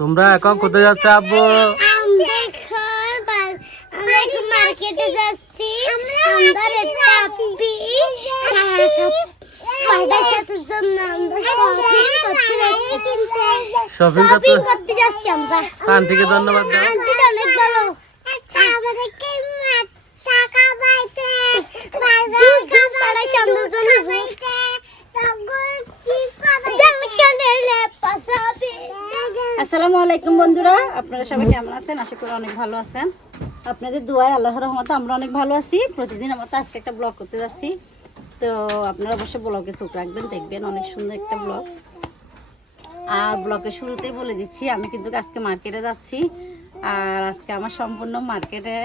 তোমরা এখন কোথায় যাচ্ছ আব্বু? মার্কেটে যাচ্ছি। আমরা একটা আপি পাড়ার সাথে জন্য আমরা শপিং করতে যাচ্ছি আমরা। আন্টিকে ধন্যবাদ দাও। আন্টি অনেক ভালো। আমাদেরকে টাকা পাইতে পাড়ায় চান্দার জন্য আসসালামু আলাইকুম বন্ধুরা, আপনারা সবাই কেমন আছেন? আশা করি অনেক ভালো আছেন। আপনাদের দোয়ায় আল্লাহর রহমতে আমরা অনেক ভালো আছি। প্রতিদিন মতো আজকে একটা ব্লগ করতে যাচ্ছি, তো আপনারা অবশ্যই ব্লগে চোখ রাখবেন, দেখবেন অনেক সুন্দর একটা ব্লগ। আর ব্লগের শুরুতেই বলে দিচ্ছি, আমি কিন্তু আজকে মার্কেটে যাচ্ছি। আর আজকে আমার সম্পূর্ণ মার্কেটে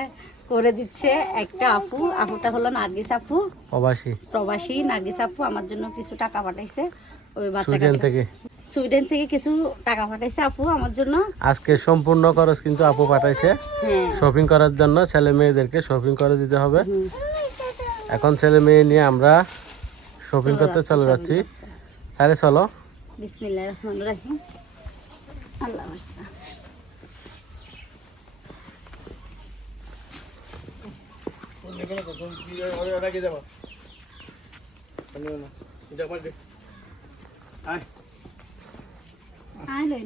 করে দিচ্ছে একটা আপুটা হলো নার্গিস আপু, প্রবাসী নার্গিস আপু। আমার জন্য কিছু টাকা পাঠাইছে, ওই বাচ্চা সুইডেন থেকে কিছু টাকা পাঠাইছে আপু আমার জন্য। আজকে সম্পূর্ণ খরচ কিন্তু আপু পাঠাইছে শপিং করার জন্য। ছেলে মেয়েদেরকে শপিং করে দিতে হবে। এখন ছেলে মেয়ে নিয়ে আমরা শপিং করতে চলে যাচ্ছি। তাহলে চলো। বিসমিল্লাহির রহমানির রহিম। আল্লাহ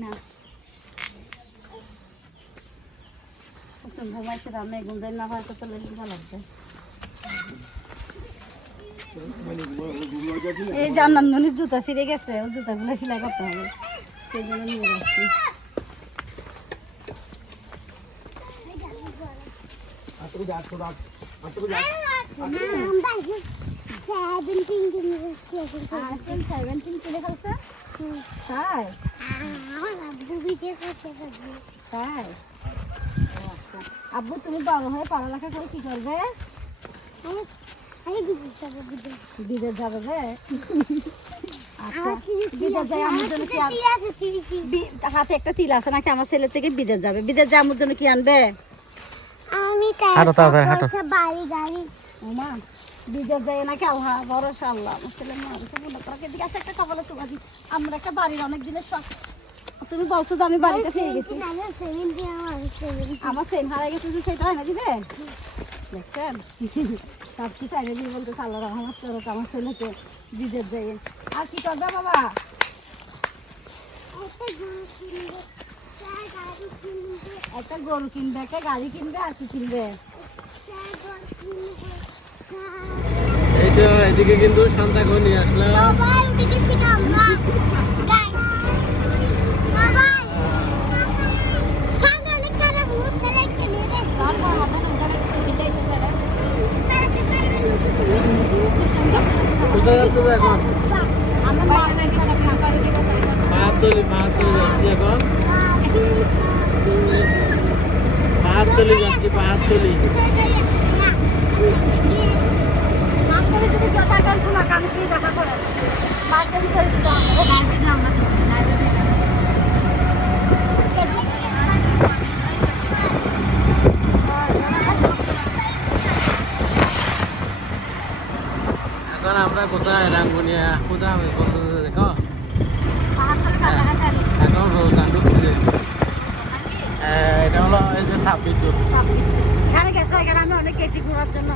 না ঘুমাইছে, আমি গুঞ্জাই না হয় তো ভালো লাগবে। এই জান্নাত মনির জুতা ছিঁড়ে গেছে, ও জুতাগুলো সেলাই করতে হবে, সেই জন্য নিয়ে যাচ্ছি। আব্বু তুমি বড় হয়ে পড়ালেখা করে কি করবে? বিদেশ যাবে যে? হাতে একটা তিল আছে নাকি? আমার ছেলে থেকে বিদেশ যাবে, বিদেশ যাওয়ার আমার জন্য কি আনবে? বিদেশ যায় নাকি? আল্লাহ ভরসা, আল্লাহ। আমার ছেলে দিকে আসে একটা কপালে সুবাদি, আমরা একটা বাড়ির অনেক দিনের শখ। তুমি বলছো তো আমি বাড়িতে ফিরে গেছি, আমার চেন হারাই গেছে, সেটা হয় না দিবে? দেখছেন সব কিছু আগে দিয়ে বলতে আল্লাহ রহমত করুক আমার ছেলেকে বিদেশ যাই। আর কি করবে বাবা? একটা গরু কিনবে, একটা গাড়ি কিনবে, আর কি কিনবে? এদিকে কিন্তু শান্তাকে নিয়ে আসলাম। কোথায় যাচ্ছ এখন? পাহাড়তলি যাচ্ছি, পাহাড়তলি। এখন আমরা কোথায়? রাঙ্গুনিয়া। কোথায় হবে দেখো, এখন রোজা ঢুকছে। এটা হলো এই যে তাপবিদ্যুৎ। এখানে গেছো? এখানে আমি অনেক গেছি ঘোরার জন্য,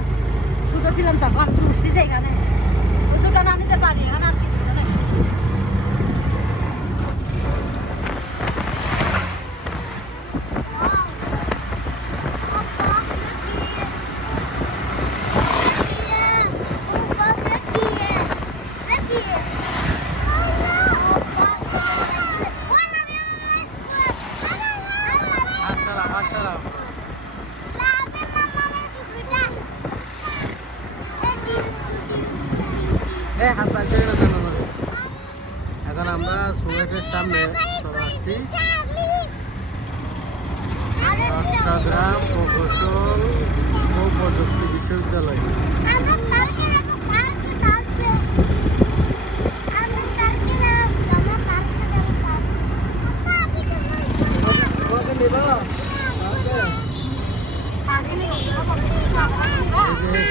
ছোট ছিলাম তখন ঘুরছি যে এখানে। ওষুধটা না নিতে পারি এখানে, আর কি কিছু নেই। এখন আমরা সুয়েটের সামনে চলে আসছি। চট্টগ্রাম প্রকৌশল ও প্রযুক্তি বিশ্ববিদ্যালয়।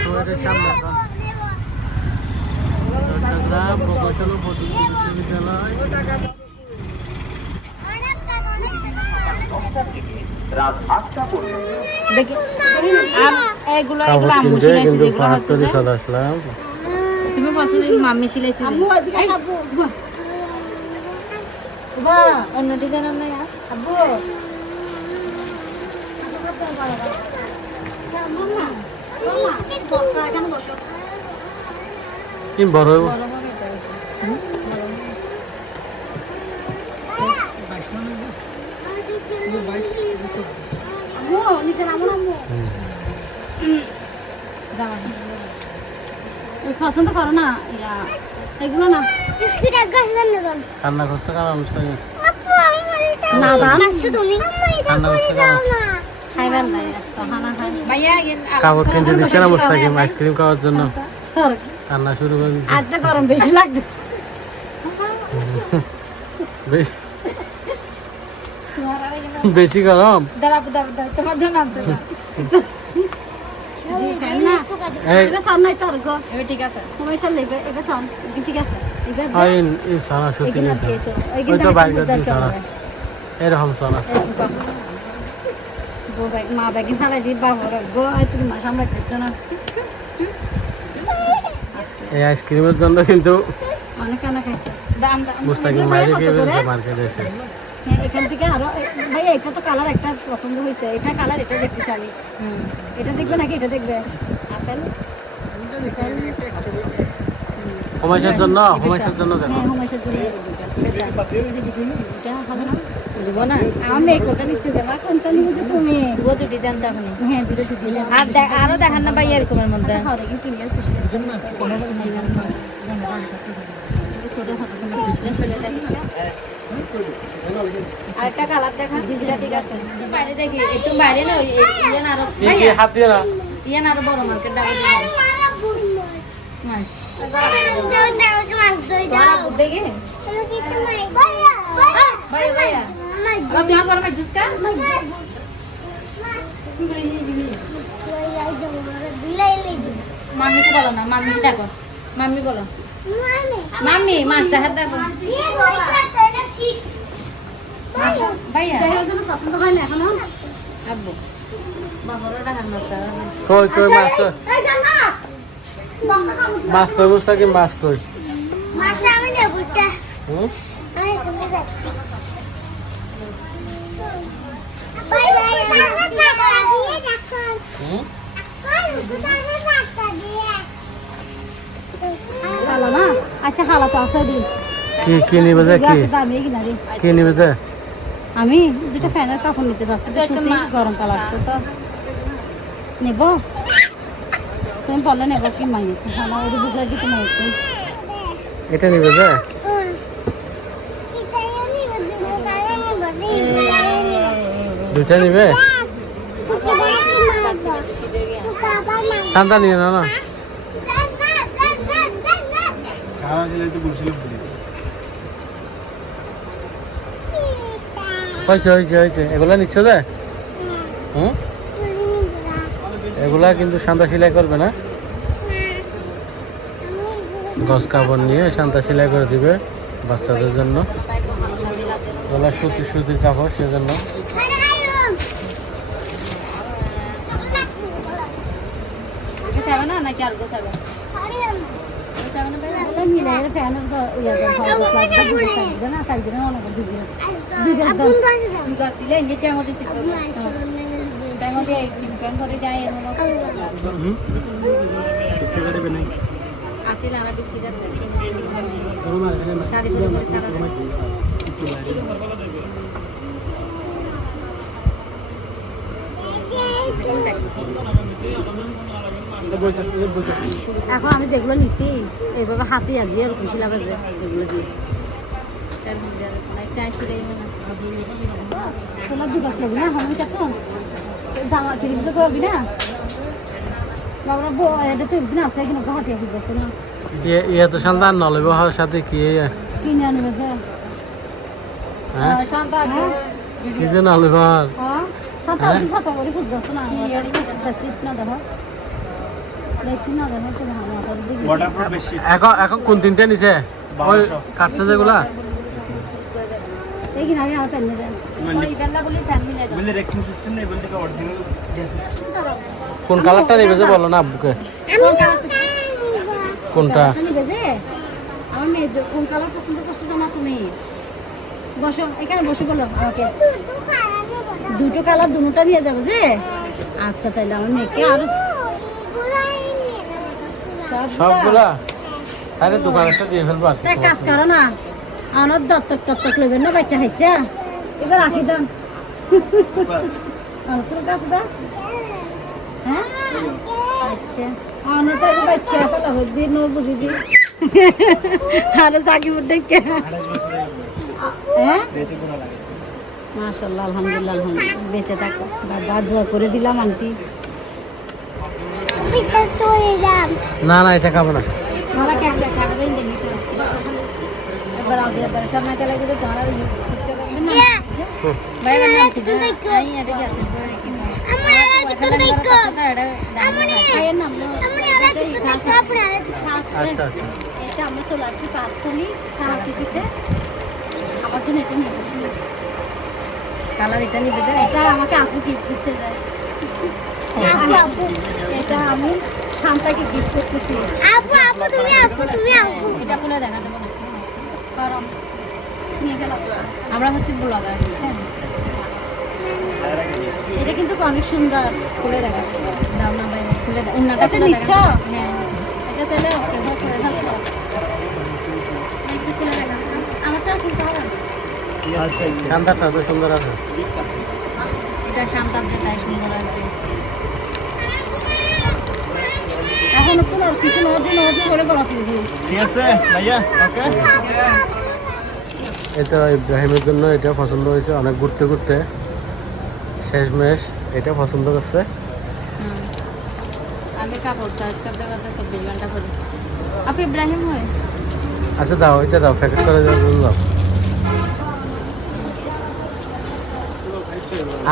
সুয়েটের সামনে চট্টগ্রাম প্রকৌশল ও প্রযুক্তি বিশ্ববিদ্যালয়। দেখি এগুলো এগুলো কাপড় আম্মু কিনতে সিলাইছে কিন্তু যেগুলো হচ্ছে ফাহাত্তরই যে চলে আসলাম। তুমি পছন্দ মাম্মি সিলাইছে অন্য ডিজাইনের নাই আব্বু কি বড় হইব? পছন্দ করো না এগুলো না বিস্কুট এক গাছ দেন না জন কান্না করছে কারণ আপু আমার এটা না দাম আসছো তুমি কান্না করছে কারণ খাইবেন না তো হানা খাই ভাইয়া কাপড় কিনতে দিচ্ছে না মুস্তাকিম আইসক্রিম খাওয়ার জন্য কান্না শুরু করে দিচ্ছে। আটটা গরম বেশি লাগতেছে বেশ- বেশি গরম। তোমার জন্য আনছে না জি ফ্যান না এই এবার সামনে তোর গো এবার ঠিক আছে সমস্যা নেই এবার সামনে ঠিক আছে এবার এই সারা সত্যি এগুলো নেই তো ওই এগুলো তো বাইরে দরকার দিয়ে সারা হবে এরকম সারা গো ব্যাগ মা ব্যাগিন ফেলাই দিই বাবা গো আর তুমি মা সামনে খেতে না এই আইসক্রিমের জন্য কিন্তু অনেক কানা খাইছে দাম দাম মুস্তাকিম মাইরে গিয়ে বেরোছে মার্কেটে এসে। হ্যাঁ এখান থেকে আরো ভাই এটা তো কালার একটা পছন্দ হয়েছে এটা কালার এটা দেখতেছি আমি এটা দেখবে নাকি এটা দেখবে আপেল হুমায়ুসের জন্য হুমায়ুসের জন্য দেখো হ্যাঁ হুমায়ুসের জন্য এই দুটো বেচা এটা হবে না দিব না আমার মেয়ে কোনটা নিচ্ছে যে মা কোনটা নিবে যে তুমি ও দুটি জানতে আপনি হ্যাঁ দুটো ডিজাইন আর আরো দেখান না ভাই এরকমের মধ্যে হ্যাঁ দেখি কিনে আর খুশি জন্য আরেকটা কালার দেখা ডিজাইনটা ঠিক আছে বাইরে দেখি একটু বাইরে না ইয়ান আরো কি কি হাত দিয়ে না ইয়ান আরো বড় মার্কেট ডাবল দিবেন নাইস দাও দাও মাছ দই দাও দেখি কি তোমার ভাই ভাইয়া अब यहाँ पर मैं जूस का মাম্মি কে বলো না মাম্মি কে ডাকো মাম্মি বলো মাম্মি মাছটা হাত দেখো ভাইয়া পছন্দ হয় না এখনো আব্বু বাবারা ডাকার মাছটা কই কই মাছ কই? মাছ কই মুস্তাকিম মাছ কই হুম হুম খালা না আচ্ছা খালা তো আছে দিন কি নিবে যে কি দামি কিনা রে কি নিবে যে আমি দুটো ফ্যানের কাপড় নিতে চাচ্ছি তো সুতি গরম কাল আসছে তো নেব তুমি বললে নেব কি মাই নিতে আমার ওই বুঝলাই দিতে মাই এটা নিবে যে দুইটা নিবে ঠান্ডা নিয়ে না না হয়েছে হয়েছে হয়েছে এগুলা নিচ্ছ যে হুম এগুলা কিন্তু শান্তা সেলাই করবে না গস কাপড় নিয়ে শান্তা সেলাই করে দিবে বাচ্চাদের জন্য গলা সুতির কাপড় সেজন্য গোসাবে না নাকি আর গোসাবে মিলের ফ্যানের না সাইড না অনেক দুই গাছ দিলে ইঞ্জি টাইম দিছিল টাইম দিয়ে সিম্পল করে যায় এর মতো আসিল আনা বিক্রি করতে শাড়ি পরে সারা এখন আমি যেগুলো নিছি এইভাবে হাতে দিয়ে এরকম শিলা বাজে এগুলো দিয়ে তোমার দু গাছ লাগবে না আমি কাছে জামা তিরিশ করবি না বাবা এটা তুই না আছে কিন্তু ঘাটিয়ে ফিরতেছে না ইয়ে তো শান্তা আর নলবে হওয়ার সাথে কি কিনে আনবে যে হ্যাঁ শান্তা কি যে নলবে আর শান্তা কথা বলি ফুটতেছে না না দেখো দেখছি না দেখো এখন কোন তিনটে নিছে ওই কাটছে যেগুলা এই কিনা আমার পেন দেন ওই বেলা বলি ফ্যান মিলাই দাও বলে রেক্সিং সিস্টেম নেই বলতে কি অরিজিনাল গ্যাস সিস্টেম কোন কালারটা নেবে যে বলো না আব্বুকে কোনটা নিবে যে আমার মেয়ে কোন কালার পছন্দ করছো জানো তুমি বসো এখানে বসে বলো আমাকে দুটো কালার দুটোটা নিয়ে যাবো যে আচ্ছা তাইলে আমার মেয়েকে আর সবগুলা আরে দোকানটা দিয়ে ফেলবো আর কি। তাই কাজ করো না আমার দত্তক টত্তক লইবেন না বাচ্চা খাইছে এবার রাখি দাম তোর কাছে দাও হ্যাঁ আচ্ছা অনেক তাই বাচ্চা তো লগে দিন নো বুঝি দি আরে সাকিব ডেকে 28 বছর হ্যাঁ রেটে কোনো লাগে মাশাআল্লাহ আলহামদুলিল্লাহ আলহামদুলিল্লাহ বেঁচে থাকো বাবা দোয়া করে দিলাম আন্টি পিতা তুই দাম না না এটা খাবো না মারা কেক দেখ টাকা দেন দিন তো এবার আগে এবার সময় চলে গেলে তোমার ভাই আমি আনছি আই এটা গেছে করে কি আমার আগে তো দেখো আয়ের নাম আপনারা আচ্ছা আচ্ছা এটা আমরা চলে আসছি পাতলি সাহায্যটিতে আমার জন্য এটা নিয়ে এসেছি কালার এটা নিয়ে দেবে এটা আমাকে আপু গিফট দিচ্ছে যায় এটা আমি শান্তাকে গিফট করতেছি আপু আপু তুমি আপু তুমি আপু এটা খুলে দেখা দেবো না গরম নিয়ে গেল আমরা হচ্ছে ব্লগার বুঝছেন এটা কিন্তু অনেক সুন্দর খুলে দেখা দাও না ভাই খুলে দাও উন্নাটা খুলে নিচ্ছ হ্যাঁ এটা তাহলে ওকে হোক করে দাও একটু খুলে দেখা আমারটা খুলতে হবে আচ্ছা কান্দাটা তো সুন্দর আছে এটা শান্তার যেটাই সুন্দর আছে এখন তো আর কিছু নদী করে করা ছিল ঠিক আছে ভাইয়া ওকে এটা ইব্রাহিমের জন্য এটা পছন্দ হয়েছে অনেক ঘুরতে ঘুরতে শেষমেশ এটা পছন্দ করছে আমি কাপড় চার্জ করতে করতে 24 ঘন্টা করি আপনি ইব্রাহিম হয় আচ্ছা দাও এটা দাও প্যাকেট করে দেওয়ার জন্য দাও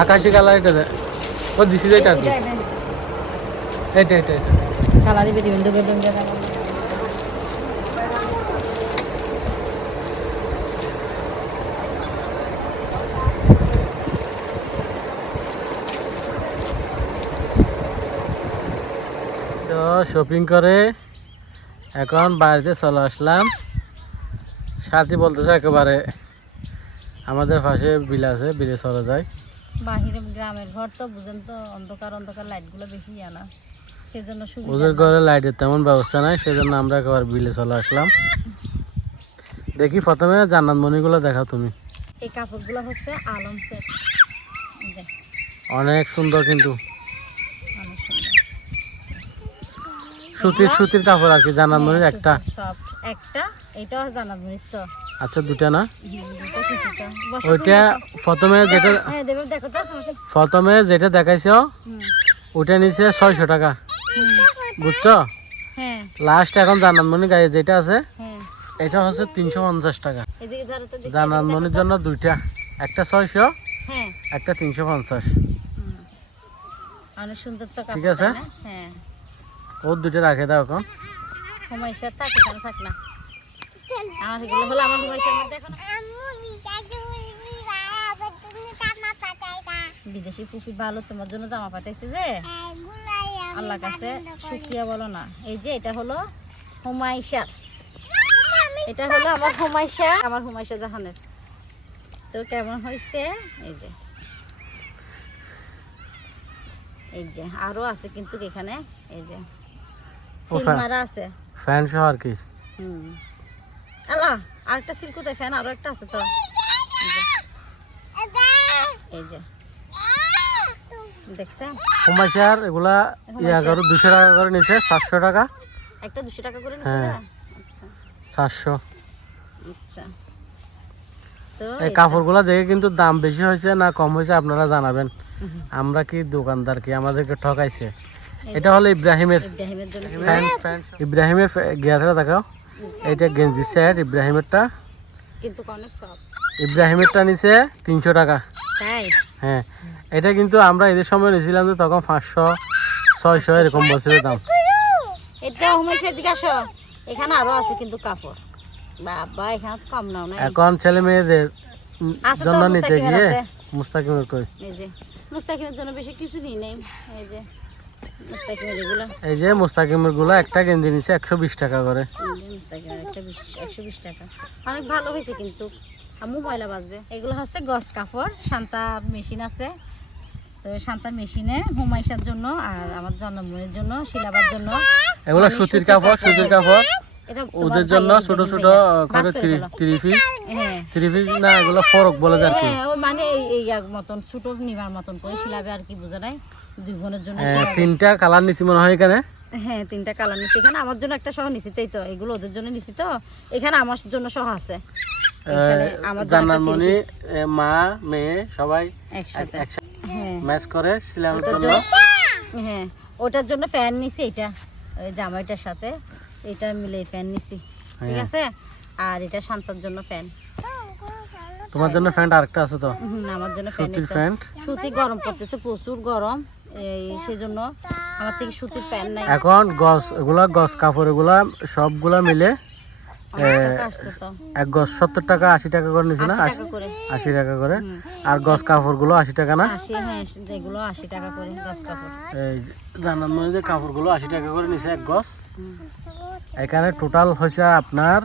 আকাশি কালার এটা দে ও দিছি যেটা আর কি এটা এটা এটা কালারই বেরিয়ে দেবে বন্ধু তো শপিং করে এখন বাড়িতে চলে আসলাম সাথী বলতেছে একেবারে আমাদের পাশে বিল আছে বিলে চলে যায় বাহিরে গ্রামের ঘর তো বুঝেন তো অন্ধকার অন্ধকার লাইটগুলো বেশি আনা সেজন্য সুবিধা ওদের ঘরে লাইটের তেমন ব্যবস্থা নাই সেজন্য আমরা একেবারে বিলে চলে আসলাম দেখি প্রথমে জান্নাত মণিগুলো দেখাও তুমি এই কাপড়গুলো হচ্ছে আলম সেট অনেক সুন্দর কিন্তু অনেক সুন্দর সুতির কাপড় আর কি জান্নাত মণির একটা সফট একটা এটাও জানাব নৃত্য আচ্ছা দুটা না দুটো কিছুটা বসো ওইটা প্রথমে যেটা হ্যাঁ দেবে দেখো তো তোমাকে প্রথমে যেটা দেখাইছো ওটা নিচে 600 টাকা বুঝছো হ্যাঁ লাস্ট এখন জান্নাত মণি গায়ে যেটা আছে হ্যাঁ এটা হচ্ছে 350 টাকা এদিকে ধরো তো দেখি। জান্নাত মণির জন্য দুইটা একটা 600 হ্যাঁ একটা 350 অনেক সুন্দর তো কাপড় ঠিক আছে। তাই না? হ্যাঁ ও দুটো রাখে দাও এখন হুমায়শা থাক এখানে থাক না আমার এগুলো হলো আমার হুমায়শার মধ্যে এখন আম্মু বিটা তুমি বাবা তুমি জামা পাঠাইতা বিদেশি ফুফি ভালো তোমার জন্য জামা পাঠাইছে যে গুলাই আল্লাহ কাছে শুকরিয়া বলো না এই যে এটা হলো হুমায়শা এটা হলো আমার হুমায়শা জাহানের তো কেমন হয়েছে এই যে আরো আছে কিন্তু এখানে এই যে সিলমারা আছে ফ্যান সহ আর কি আল্লাহ আরেকটা সিল কোথায় ফ্যান আরো একটা আছে তো এই যে দেখছেন হুমায়শার এগুলা ইয়া করে 200 টাকা করে নিচে 700 টাকা একটা 200 টাকা করে নিছে না আচ্ছা 700 আচ্ছা তো এই কাপড়গুলা দেখে কিন্তু দাম বেশি হয়েছে না কম হয়েছে আপনারা জানাবেন আমরা কি দোকানদার কি আমাদেরকে ঠকাইছে এটা হলো ইব্রাহিমের ইব্রাহিমের জন্য ফ্যান ইব্রাহিমের গিয়ারটা দেখাও এইটা গেঞ্জি সেট ইব্রাহিমেরটা কিন্তু অনেক সফট ইব্রাহিমেরটা নিচে 300 টাকা তাই হ্যাঁ এটা কিন্তু আমরা এদের সময় নিয়েছিলাম যে তখন 500 600 এরকম বলছিল দাম এটা হুমায়শার দিকে আসো এখানে আরো আছে কিন্তু কাপড় বাবা এখানে তো কম নাও না এখন ছেলে মেয়েদের আছে তো জন্য নিতে মুস্তাকিমের গিয়ে আছে। মুস্তাকিমের কই? এই যে মুস্তাকিমের জন্য বেশি কিছু নিই নেই। এই যে মুস্তাকিমের এগুলো, এই যে মুস্তাকিমের গুলো একটা গেঞ্জি নিচে 120 টাকা করে। মুস্তাকিমের একটা 120 টাকা, অনেক ভালো হয়েছে কিন্তু আম্মু ময়লা বাজবে। এগুলো হচ্ছে গস কাপড়, শান্তা মেশিন আছে, তো শান্তা মেশিনে হুমাইশার জন্য আর আমার জন্মদিনের জন্য, শিলাবার জন্য। এগুলো সুতির কাপড়, সুতির কাপড় এটা ওদের জন্য ছোট ছোট করে 3 পিস, হ্যাঁ 3 পিস না, এগুলো ফরক বলে আর কি। হ্যাঁ, ওই মানে এই এক মতন ছোট নিবার মতন করে শিলাবে আর কি, বুঝা নাই, 2 বোনের জন্য হ্যাঁ, শিলাবে। 3টা কালার নিছি মনে হয় এখানে। হ্যাঁ 3টা কালার নিছি, এখানে আমার জন্য একটা সহ নিছি, তাই তো এগুলো ওদের জন্য নিছি, তো এখানে আমার জন্য সহ আছে। এখানে আমার জন্য একটা জান্নাতমণি, 3 piece মা মেয়ে সবাই একসাথে। একসাথে হ্যাঁ ম্যাচ করে সিলামের ওটার জন্য। জন্য- হ্যাঁ ওটার জন্য ফ্যান নিছি, এটা ওই জামাইটার সাথে এটা মিলে ফ্যান নিছি, ঠিক আছে। আর এটা শান্তার জন্য ফ্যান। তোমার জন্য প্যান্ট আরেকটা আছে তো, আমার জন্য ফ্যান, সুতির প্যান্ট। সুতি গরম পড়তেছে, প্রচুর গরম, এই সেজন্য আমার থেকে সুতির প্যান্ট নাই। এখন গস, এগুলা গস কাপড়, এগুলা সবগুলা মিলে অনেক টাকা আসছে তো, এক গস 70 টাকা 80 টাকা করে নিছে না, 80 টাকা করে। 80 টাকা করে। আর গস কাপড় গুলো 80 টাকা না, 80, হ্যাঁ যেগুলো 80 টাকা করে গস কাপড়। এই জান্নাতমণিদের কাপড় গুলো 80 টাকা করে নিছে এক গস। এখানে টোটাল হয়েছে আপনার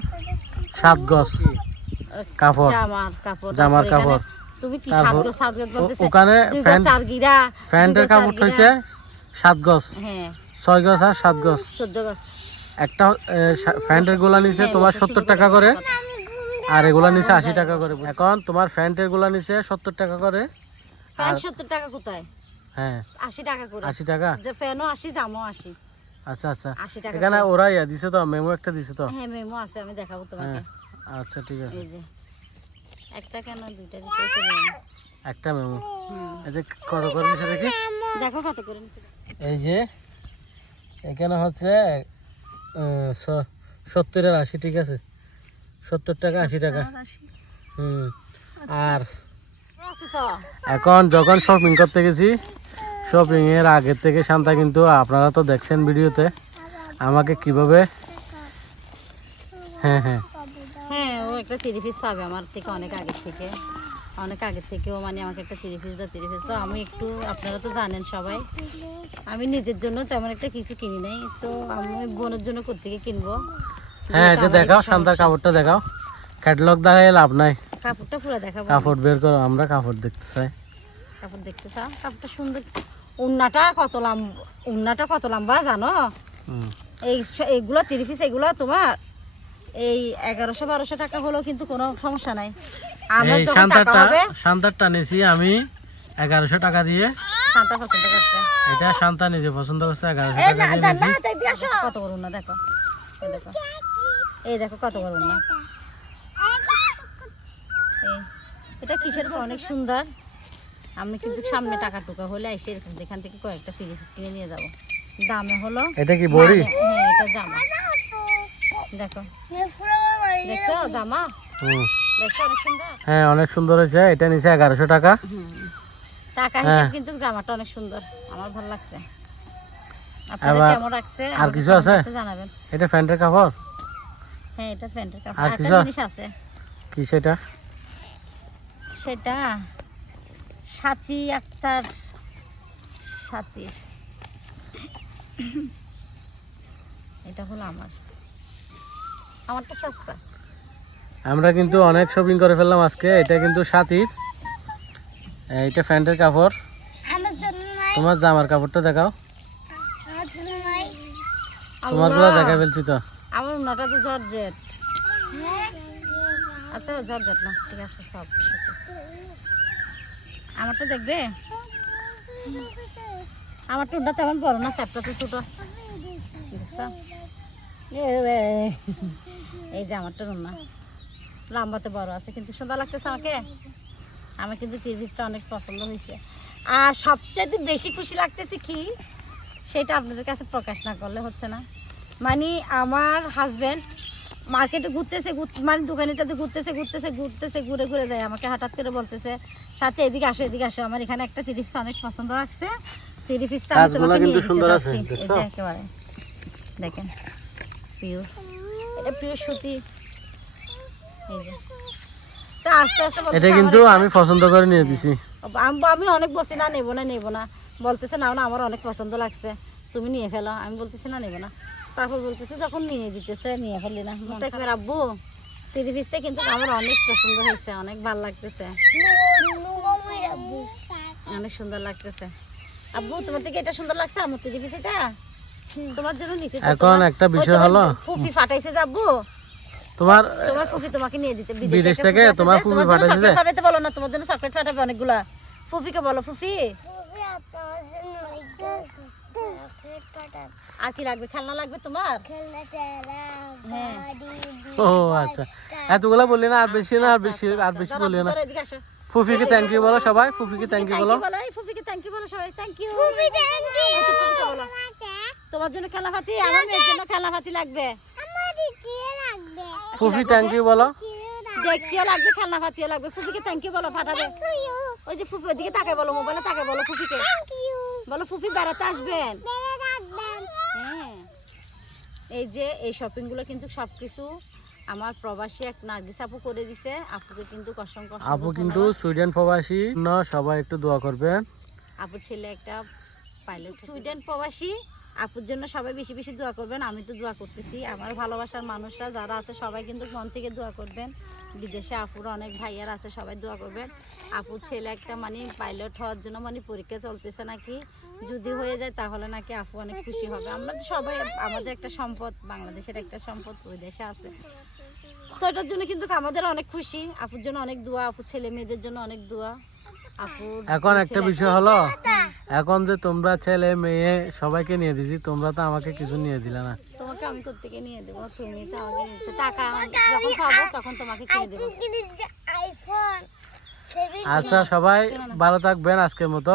7 গস কাপড়, জামার কাপড়, জামার তারপরে এখানে কাপড়। তুমি কি তারপর 7 গজ বলতেছে? ওখানে 2 গজ প্যান্ট, 4 গিরা, প্যান্টের 2 গজ 4 কাপড় গিরা। হয়েছে 7 গজ, হ্যাঁ 6 গজ আর 7 গজ। 14 গজ। একটা প্যান্টের গুলা নিচে তোমার 70 টাকা করে, আর এগুলা নিচে 80 টাকা করে। এখন তোমার প্যান্টের গুলা নিচে 70 টাকা করে। প্যান্ট 70 টাকা কোথায়? হ্যাঁ 80 টাকা করে। 80 টাকা। যে ফ্যানও 80, জামাও 80। আচ্ছা আচ্ছা, 80 টাকা এখানে করে। ওরা দিছে তো, মেমো একটা দিছে তো। হ্যাঁ মেমো আছে, আমি দেখাবো তোমাকে। হ্যাঁ আচ্ছা ঠিক আছে, এই যে একটা কেন 2টা দিতে হয়েছে মেমো। একটা মেমো। এই যে কত করে দিছে দেখি, দেখো কত করে নিছে। এই যে এখানে হচ্ছে 70 আর 80, ঠিক আছে, 70 টাকা 80 টাকা। আর আছে তো। এখন যখন শপিং করতে গেছি, শপিং এর আগে থেকে শান্তা কিন্তু, আপনারা তো দেখছেন ভিডিওতে আমাকে কিভাবে, হ্যাঁ হ্যাঁ হ্যাঁ ও একটা 3 পিস পাবে আমার থেকে অনেক আগে থেকে, অনেক আগে থেকে ও মানে আমাকে একটা 3 পিস দাও, 3 পিস। তো আমি একটু, আপনারা তো জানেন সবাই, আমি নিজের জন্য তেমন একটা কিছু কিনি নাই, তো আমি বোনের জন্য কোত্থেকে কিনবো। হ্যাঁ, এটা দেখাও, শান্তার কাপড়টা দেখাও। ক্যাটালগ দেখায় লাভ নাই, কাপড়টা পুরো দেখাবো। কাপড় বের করো, আমরা কাপড় দেখতে চাই। কাপড় দেখতে চাও? কাপড়টা সুন্দর। উন্নাটা কত লম্বা, উন্নাটা কত লম্বা জানো? হুম। এইগুলো 3 পিস, এগুলো তোমার এই 1100-1200 টাকা হলেও কিন্তু কোনো সমস্যা নাই। আমার এই যখন টাকা হবে, শান্তারটা নিয়েছি আমি 1100 টাকা দিয়ে। শান্তা পছন্দ করছে। এটা শান্তা নিজে পছন্দ করছে, 1100 টাকা দিয়ে নিয়েছি। কত বড় উন্না দেখো, এই দেখো, এই দেখো কত বড় উন্না। এই এটা কিসের তো অনেক সুন্দর। আমি কিন্তু সামনে টাকা টুকা হলে এসে এরকম এখান থেকে কয়েকটা 3 পিস কিনে নিয়ে যাবো। দামে হলো, এটা কি বড়ি? হ্যাঁ এটা জামা, দেখো দেখছো জামা, হুম। দেখছো অনেক সুন্দর। হ্যাঁ অনেক সুন্দর হয়েছে। এটা নিচে 1100 টাকা। টাকা হিসেব কিন্তু জামাটা অনেক সুন্দর, আমার ভালো লাগছে। আপনারা আবার কেমন লাগছে? আর আমাকে কিছু comment আছে? box এ জানাবেন। এটা প্যান্টের কাপড়। হ্যাঁ এটা প্যান্টের কাপড়। আর একটা কিছু? জিনিস আছে, কি সেটা? সেটা সাথী আক্তার, সাথীর, এটা হলো আমারটা সস্তা। আমরা কিন্তু অনেক শপিং করে ফেললাম আজকে। এটা কিন্তু সাথীর, এটা প্যান্টের কাপড়। আমার জন্য নাই, তোমার জামার কাপড়টা দেখাও। আমার জন্য নাই। তোমারগুলো দেখা ফেলছি তো। আমার ওনাটা তো জর্জেট। আচ্ছা জর্জেট না, ঠিক আছে সফট সুতি। আমারটা দেখবে? আমার টুনটা তেমন বড় না, চ্যাপটা তো ছোট, দেখছো? এই যে আমারটা না লম্বাতে বড় আছে, কিন্তু সুন্দর লাগতেছে আমাকে। আমার কিন্তু 3 পিসটা অনেক পছন্দ হয়েছে। আর সবচেয়ে বেশি খুশি লাগতেছে কি, সেটা আপনাদের কাছে প্রকাশ না করলে হচ্ছে না। মানে আমার হাজব্যান্ড মার্কেটে ঘুরতেছে, মানে দোকানিটাতে ঘুরতেছে, ঘুরে ঘুরে যায়, আমাকে হঠাৎ করে বলতেছে সাথে এদিকে আসো, এদিকে আসো, আমার এখানে একটা 3 পিস অনেক পছন্দ লাগছে, 3 পিসটা আমি কাজগুলো তোমাকে কিন্তু নিয়ে দিতে সুন্দর আছে, চাচ্ছি। এই দেখছো? যে একেবারে দেখেন পিওর, এটা পিওর সুতি। এই যে তো তা আস্তে আস্তে বলতেছে এটা কিন্তু আমি পছন্দ করে নিয়ে দিছি। আমি অনেক বলছি না নেবো না, বলতেছে না না আমার অনেক পছন্দ লাগছে, তুমি নিয়ে ফেলো। আমি বলতেছি না নেবো না, তারপর বলতেছে যখন নিয়ে দিতেছে নিয়ে ফেললি না। মুস্তাকিমের আব্বু 3 পিসটা কিন্তু আমার অনেক পছন্দ হয়েছে, অনেক ভালো লাগতেছে, অনেক সুন্দর লাগতেছে। আব্বু তোমার থেকে এটা সুন্দর লাগছে, আমার 3 পিস এটা তোমার জন্য নিচে। এখন একটা বিষয় হলো, ফুফি ফাটাইছে যে আব্বু, তোমার তোমার ফুফি তোমাকে নিয়ে দিতে বিদেশ থেকে তোমার ফুফি পাঠাইছে। চকলেট ফাটাইতে বলো না, তোমার জন্য চকলেট ফাটাবে অনেকগুলা। ফুফিকে বলো, ফুফি তুমি আপনার জন্য একটা চকলেট পাঠান, আর কি লাগবে? খেলনা লাগবে তোমার? খেলনা টেরা গাড়ি ও আচ্ছা, এতগুলা বললি না, আর বেশি না, আর বেশি বললি না। ধরো, এদিকে আসো। ফুফিকে থ্যাংক ইউ বলো সবাই, ফুফিকে থ্যাংক ইউ Thank বলো। you বলো, এই ফুফিকে থ্যাংক ইউ বলো সবাই, থ্যাংক ইউ। তুমি দেখি ফুফিকে বলো, তোমার জন্য খেলনা ফাতি, আমার মেয়ের জন্য খেলনা ফাতি লাগবে, আমার চিড়ে লাগবে, ফুফি থ্যাংক ইউ বলো। ডেক্সিও লাগবে, খেলনা ফাতিও লাগবে। ফুফিকে থ্যাংক ইউ বলো, ফাটাবে। ওই যে ফুফি ওইদিকে তাকাই বলো, মোবাইলে তাকাই বলো ফুফিকে, বলো ফুফি বেড়াতে আসবেন। হ্যাঁ, এই যে এই শপিং গুলো কিন্তু সবকিছু আমার প্রবাসী এক নার্গিস আপু করে দিছে। আপুকে কিন্তু অসংখ্য আপু কিন্তু সুইডেন প্রবাসী, সবাই একটু দোয়া করবেন। আপু ছেলে একটা পাইলট, সুইডেন প্রবাসী। আপুর জন্য সবাই বেশি বেশি দোয়া করবেন, আমি তো দোয়া করতেছি। আমার ভালোবাসার মানুষরা যারা আছে সবাই কিন্তু মন থেকে দোয়া করবেন। বিদেশে আপুর অনেক ভাইয়ার আছে, সবাই দোয়া করবেন। আপুর ছেলে একটা মানে পাইলট হওয়ার জন্য মানে পরীক্ষা চলতেছে নাকি, যদি হয়ে যায় তাহলে নাকি আপু অনেক খুশি হবে। আমরা তো সবাই, আমাদের একটা সম্পদ, বাংলাদেশের একটা সম্পদ ওই দেশে আছে, তো এটার জন্য কিন্তু আমাদের অনেক খুশি। আপুর জন্য অনেক দোয়া, আপুর ছেলে মেয়েদের জন্য অনেক দোয়া। আপুর এখন একটা বিষয় হলো, এখন যে তোমরা ছেলে মেয়ে সবাইকে নিয়ে দিছি, তোমরা তো আমাকে কিছু নিয়ে দিলে না। তোমাকে আমি কোত্থেকে নিয়ে দেবো, তুমি তো আমাকে নিয়েছো, টাকা যখন পাবো তখন তোমাকে কিনে দেবো। কিনেছে আইফোন 7 আচ্ছা সবাই ভালো থাকবেন আজকের মতো।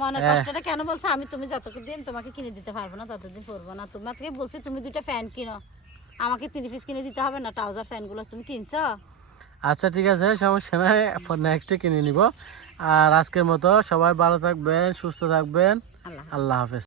মনের কষ্টটা কেন বলছো? তুমি যতদিন তোমাকে কিনে দিতে পারবো না ততদিন করবো না। তোমাকে বলছি তুমি 2টা ফ্যান কিনো, আমাকে 3 পিস কিনে দিতে হবে না। ট্রাউজার ফ্যানগুলো তুমি কিনছো? আচ্ছা ঠিক আছে, সমস্যা নাই, নেক্সটে কিনে নিব। আর আজকের মতো সবাই ভালো থাকবেন, সুস্থ থাকবেন। আল্লাহ আল্লাহ হাফেজ।